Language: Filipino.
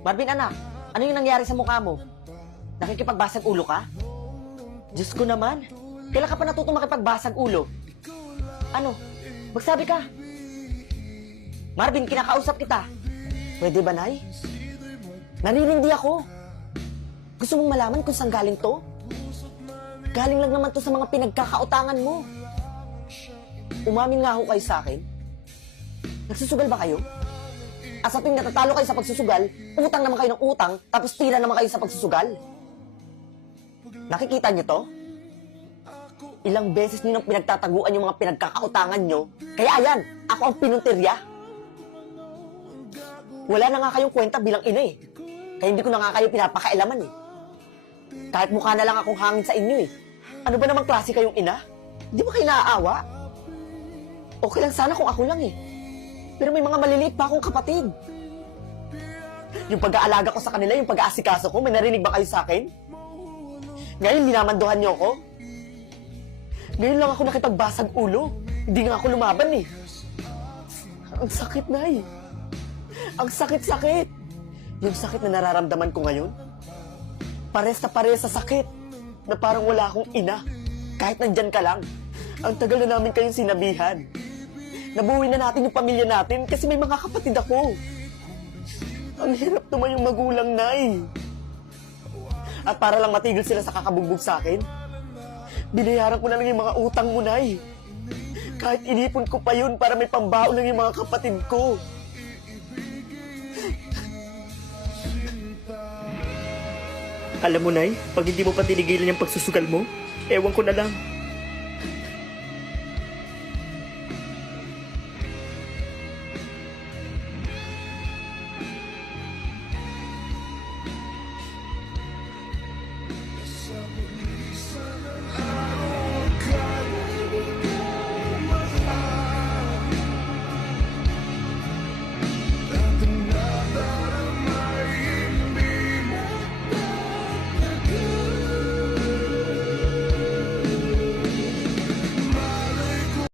Marvin, anak, ano yung nangyari sa mukha mo? Nakikipagbasag ulo ka? Diyos ko naman, kailan ka pa natutong makipagbasag ulo? Ano? Magsabi ka. Marvin, kinakausap kita. Pwede ba, Nay? Naririndi ako. Gusto mong malaman kung saan galing to? Galing lang naman to sa mga pinagkakautangan mo. Umamin nga ho kayo sa akin. Nagsusugal ba kayo? At sa tuwing natatalo kayo sa pagsusugal, utang naman kayo ng utang, tapos tira naman kayo sa pagsusugal. Nakikita niyo to? Ilang beses niyo nang pinagtataguan yung mga pinagkakautangan niyo, kaya ayan, ako ang pinuntirya. Wala na nga kayong kwenta bilang ina eh. Kaya hindi ko na nga kayo pinapakailaman eh. Kahit mukha na lang akong hangin sa inyo eh. Ano ba namang klase kayong ina? Di ba kayo naaawa? Okay lang sana kung ako lang eh. Pero may mga maliliit pa akong kapatid. Yung pag-aalaga ko sa kanila, yung pag-aasikaso ko, may narinig ba kayo sa akin? Ngayon, minamanduhan niyo ako? Ngayon lang ako nakipagbasag ulo. Hindi nga ako lumaban eh. Ang sakit, Nay. Ang sakit-sakit. Yung sakit na nararamdaman ko ngayon, pares na pares sa sakit na parang wala akong ina. Kahit nandyan ka lang. Ang tagal na namin kayong sinabihan. Nabuhay na natin yung pamilya natin kasi may mga kapatid ako. Ang hirap naman yung magulang, Nay. At para lang matigil sila sa kakabugbog sa akin, binayaran ko na lang yung mga utang mo, Nay. Kahit inipon ko pa yun para may pambao lang yung mga kapatid ko. Alam mo, Nay, pag hindi mo pa tinigilan yung pagsusugal mo, ewan ko na lang.